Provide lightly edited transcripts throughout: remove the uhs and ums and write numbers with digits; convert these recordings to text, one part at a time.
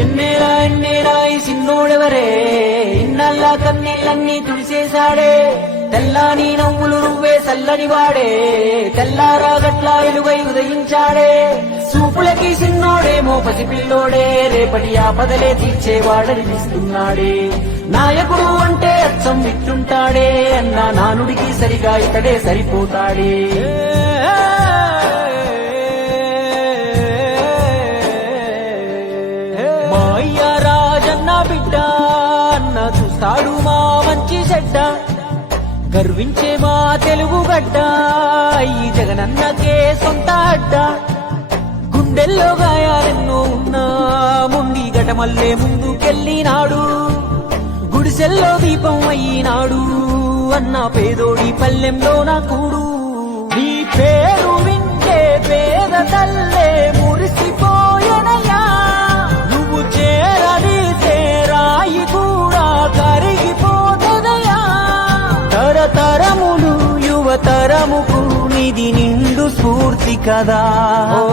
ఎన్నేరా ఈ సిన్నోడెవరే ఇన్నల్లా కన్నీళ్ళన్నీ తుడిసేశాడే తెల్లాని నవ్వులు నువ్వే చల్లని వాడే తెల్లారా గట్ల ఎలుగై ఉదయించాడే చూపులకి సిన్నోడేమో పసిపిల్లోడే రేపటి ఆపదలే తీర్చేవాడనిపిస్తున్నాడే నాయకుడు అంటే అచ్చం విట్టుంటాడే అన్న నానుడికి సరిగా ఇతడే సరిపోతాడే మా అయ్య రాజన్న బిడ్డ అన్న చూస్తాడు మా మంచి చెడ్డ గర్వించే మా తెలుగు గడ్డ ఈ జగనన్నకే సొంత అడ్డ గుండెల్లో గాయాలెన్నో ఉన్నా ముండి గటమల్లే ముందుకెళ్ళినాడు గుడిసెల్లో దీపం అయ్యినాడు అన్న పేదోడి పల్లెంలో నా కూడు నీ పేరు వింటే పేద తల్లే మురిసిపోయనయ్యా నువ్వు చేరదీసే రాయి కూడా కరిగిపోతదయ్యా తరతరములు యువతరముకు నిధి నిండు స్ఫూర్తి కదా ఓ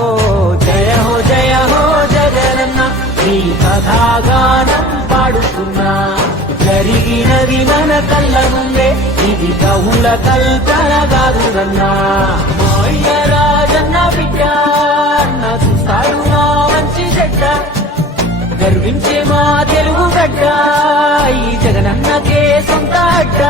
జయ హో జగనన్న నీ కథాగానం పాడుతున్నా జరిగినది మన కళ్ళ ముందే ఇది కవుల కల్పన కాదురన్నా మా అయ్య రాజన్న బిడ్డ అన్న చూస్తాడు మా మంచి చెడ్డ గర్వించే మా తెలుగు గడ్డ ఈ జగనన్నకే సొంత అడ్డ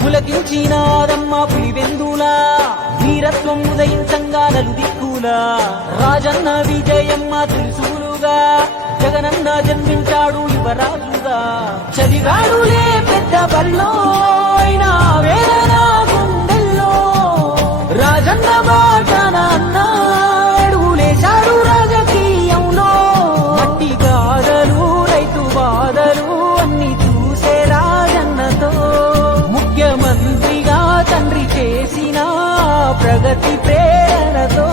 పులకించినాదమ్మ పులివెందులా వీరత్వం ఉదయించంగా నలుదిక్కులా రాజన్న విజయమ్మ తులుసులుగా జగనన్న జన్మించాడు యువరాజుగా చదివాడులే పెద్ద బల్లో అయినా వేదన గుండెల్లో రాజన్న బాటన అన్న అడుగులేశాడు రాజకీయంలో మట్టి గాథలు రైతు బాధలు అన్ని చూసే రాజన్నతో ముఖ్యమంత్రిగా తండ్రి చేసిన ప్రగతి ప్రేరణతో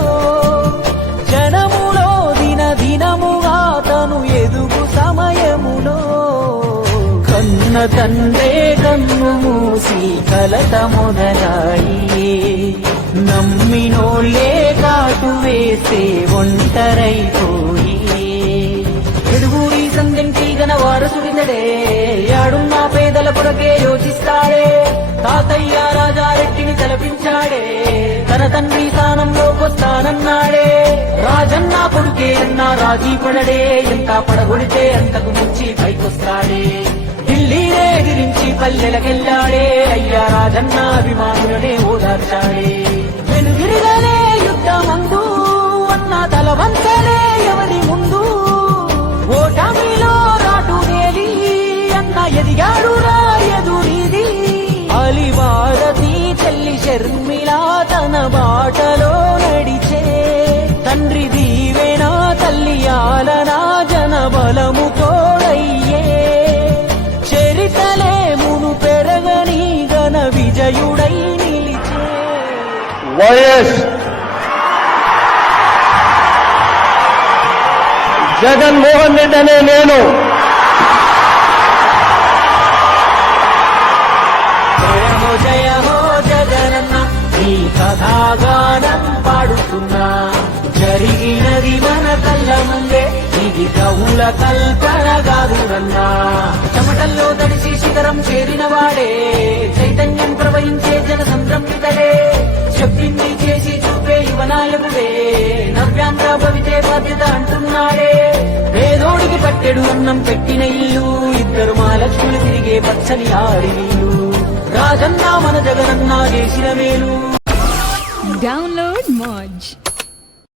జనములో దినదినముగా తను ఎదుగు సమయములో కన్న తండ్రే కన్ను మూసి కలత మొదలాయి నమ్మినోళ్ళే కాటు వేస్తే ఒంటరైపోయి ఎడుగుడి సందెంటి గన వారసుడితడే యాడున్నా పేదల కొరకే యోచిస్తాడే తాతయ్య రాజారెడ్డిని తలపించాడే తన తండ్రి స్థానంలోకొస్తానన్నాడే రాజన్న కొడుకే అన్నా రాజీ పడడే ఎంత పడగొడితే అంతకు మించి పైకొస్తాడే ఢిల్లీనే ఎదిరించి పల్లెలకెళ్ళాడే అయ్యా రాజన్న అభిమానులనే ఓదార్చాడే వెనుదిరిగలే యుద్ధమందు అన్న తల వంచలే ఎవరి ముందు ఓటమిలో రాటు నేలి అన్న ఎదిగాడు రాయదునిది అలివారది చెల్లి షర్మిలా తన బాటలో నడిచే తండ్రి దీవెనా తల్లి ఆలనా జన బలము తోడయ్యే చరితలే మును పెరగని గన విజయుడై నిలిచే వైఎస్ జగన్మోహన్ రెడ్డి అనే నేను జయ హో జగనన్న ఈ కథాగానం పాడుతున్నా జరిగినది మన కళ్ళ ముందే ఇది కవుల కల్పన కాదురన్నా చెమటల్లో తడిసి శిఖరం చేరిన వాడే చైతన్యం ప్రవహించే జన సంభ్రమితడే చెప్పింది చేసి చూపే యువనాయకుడే నవ్యాంధ్ర భవితే బాధ్యత అంటున్నాడే పేదోడికి పట్టెడు అన్నం పెట్టిన ఇల్లు ఇద్దరు మా లక్ష్ములు తిరిగే పచ్చని ఆడిల్లు రాజన్న మన జగనన్న చేసిన మేలు Download Moj.